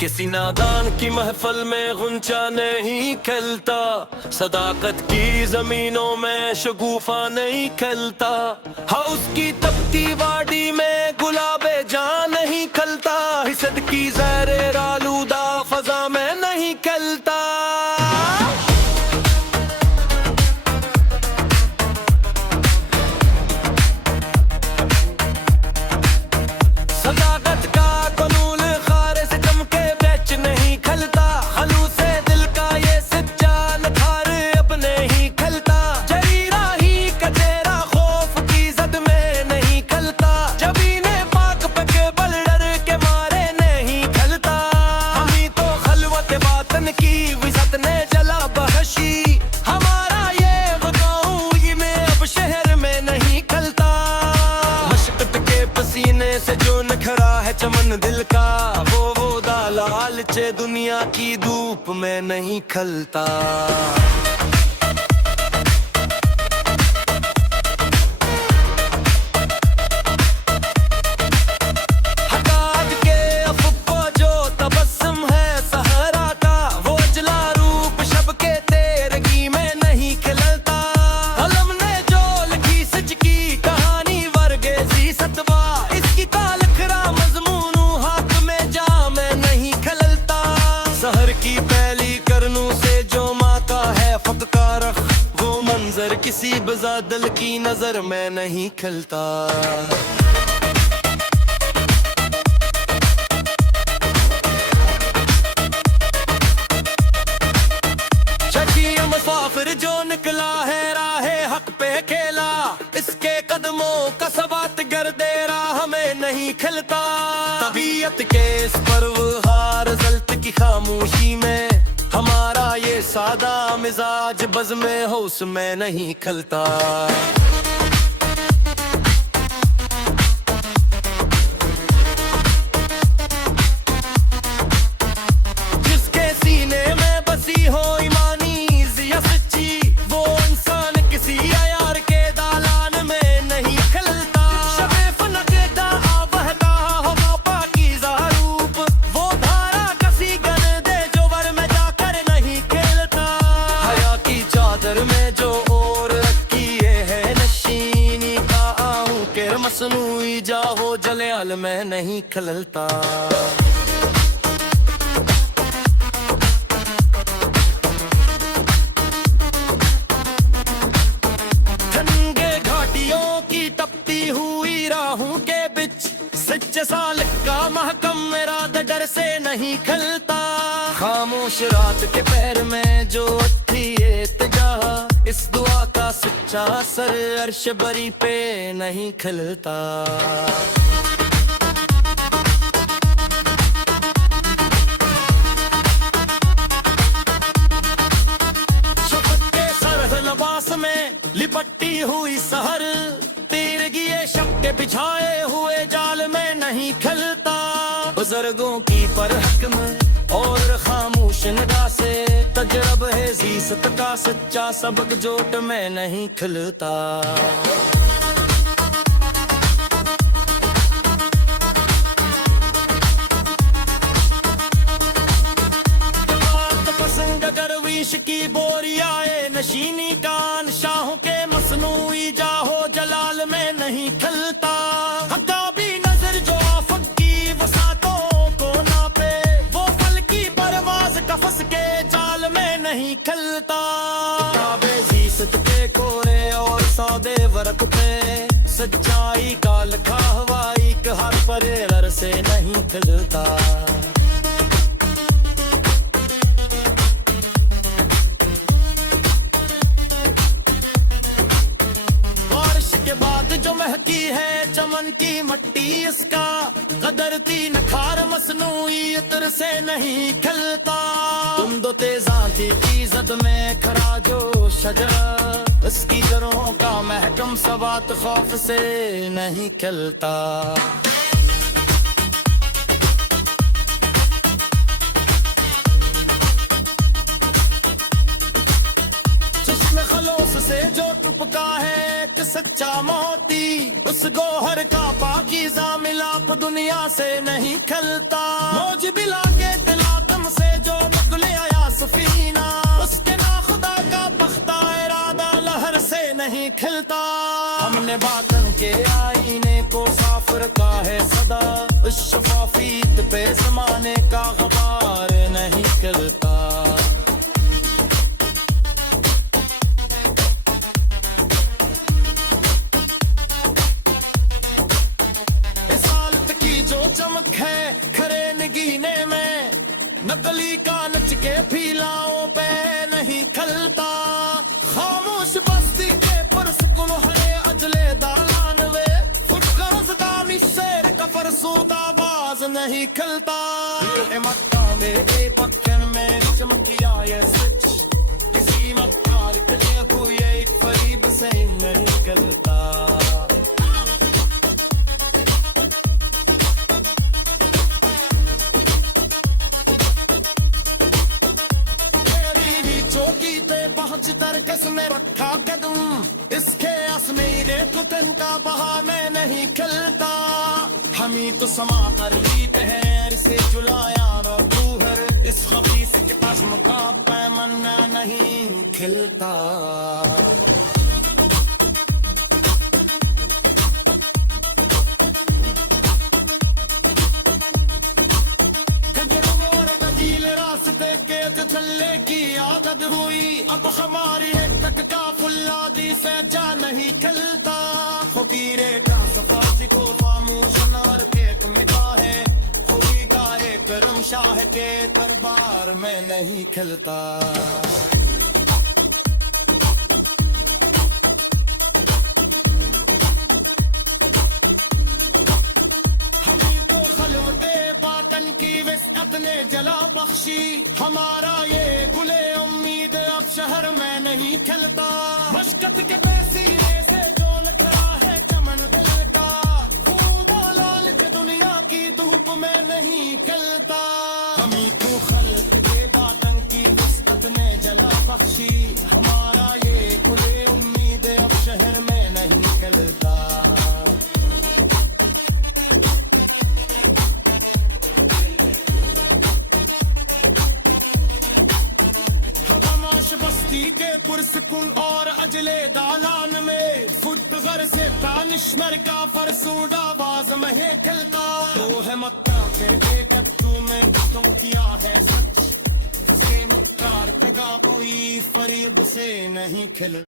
किसी नादान की महफिल में गुंचा नहीं खिलता, सदाकत की जमीनों में शगुफा नहीं खिलता। हाँ उसकी तपती वाडी में गुलाबे जान नहीं खिलता, हिसद की ज़हरे आलूदा फजा में नहीं खिलता। सदाकत का कनूल खारे से चमके बेच नहीं खलता, खलूसे दिल का ये सच्चा नखार अब नहीं खलता। जरीरा ही कचेरा खौफ की जद में नहीं खलता, जबीने पाक पे बल डर के मारे नहीं खलता। हमी तो खलवत बातन की विसत ने जला बहशी, हमारा ये गाँव ये में अब शहर में नहीं खलता। मशक्कत के पसीने से जो नखरा है चमन दिल का, वो दालाल चे दुनिया की धूप में नहीं खलता। हकात के अफ़्फ़ो जो तबस्सुम है सहरा का, वो अजला रूप शब के तेरगी में नहीं खिलता। कलम ने जो लिखी सच की कहानी वर्गेज़ी सतवा, इसकी कालखरा मज़मूनू हाथ में जा में नहीं खलता। सहर की पहली करनू से जो माता है फतका रख, वो मंजर किसी बज़ादल की नजर में नहीं खलता। मुसाफिर जो निकला है राहे हक पे खेला, इसके कदमों का सबात गर्दे राह में नहीं खिलता। तबीयत के इस परवहार जल्त की खामोशी में, हमारा ये सादा मिजाज बज़ में होश में नहीं खलता। जिसके सीने में बसी हो ईमानी या सच्ची, वो इंसान किसी अयार के दालान में नहीं खिलता। शबे फनकेदा आवहदा हवा पाकीज़ा रूप, वो धारा कसी गन दे जो वर में जाकर नहीं खेलता। हया की चादर में जो और रखी ये है नशीनी का आऊं के मसनूई जाहो जलेल में नहीं खलता। तपती हुई राहों के बिच सच्चे साल का महकम मेरा डर से नहीं खलता। खामोश रात के पैर में जो थी ये तजा, इस दुआ का सच्चा असर अर्श बरी पे नहीं खलता। शफ़क़ के सरह लबास में लिपटी हुई सहर, तीरगी शब के बिछाए हुए जाल में नहीं खलता। बुजुर्गों की परहक में और खामोश निगाह से तजरब है ज़ीसत का सच्चा सबक जोट में नहीं खलता। पसंद दरवीश की बोरियाए नशीनी कान, शाहों के मसनूई जाहो जलाल में नहीं खलता। हका भी नजर जो आफत की वसातों को नापे, वो फल की परवाज कफस के जाल में नहीं खलता। किताबे ज़ीसत के कोरे और सौदे वरक पे, सच्चाई का लिखा हवाई हर परेर से नहीं खलता। जो महकी है चमन की मट्टी इसका, कदरती नखार मसनूई इत्र से नहीं खलता। तुम दो तेजाती की जद में खरा जो शजर, इसकी जड़ों का महकम सबात खौफ से नहीं खलता। जिसमें खलोस से जो टुपका है कि सच्चा मोती, उस गोहर का पाकीज़ा मिलाप दुनिया से नहीं खलता। मौज बिला के दिल नहीं खिलता। हमने बातन के आईने को साफ रखा है सदा, उस शफाफियत पे जमाने का गबार नहीं खिलता। इस हालत की जो चमक है खरे नगीने में, नकली का नच के फीलाओं पे नहीं खलता। खामोश बस्ती के पुरसकुन हरे अजले दालान वे, फुटकर दामी शेर का फरसूदा बाज नहीं खलता। ये मक्का में बेपक्कन में चमकिया ये सच, किसी मक्कार के लिए कोई एक फरीब से नहीं खलता। पहुंच तरकस में रखा कदम, इसके आस मेरे कुतन का बहा में नहीं खिलता। हम ही तो समा कर लीते हैं इसे जुलाया ना तूहर, इस खबीस के पास मुका पैमना नहीं खिलता। रास्ते के चलने की आदत हुई, अब हमारी एक तक का फुल्लादी से जा नहीं खिलता। फकीरे का सफासी को फामूश नार पेट में है, कोई गाए करम शाह के दरबार में नहीं खिलता। की विस्अत ने जला बख्शी, हमारा ये गुले उम्मीद अब शहर में नहीं खिलता। मशक्कत के पैसीने से जो नखरा है चमन दिल का, खुदा लाल के दुनिया की धूप में नहीं खिलता। हमी को खल्क के बातन की विस्अत ने जला बख्शी, हमारा ये गुले उम्मीद अब शहर में नहीं खिलता। बस्ती के पुरसकुन और अजले दालान में, फुटगर से तानिशमर का फरसूदा बाज में खिलता। तो है मक्का पे बेकद्दू में तो किया है सच, से मुक्कार का कोई फरीब से नहीं खिल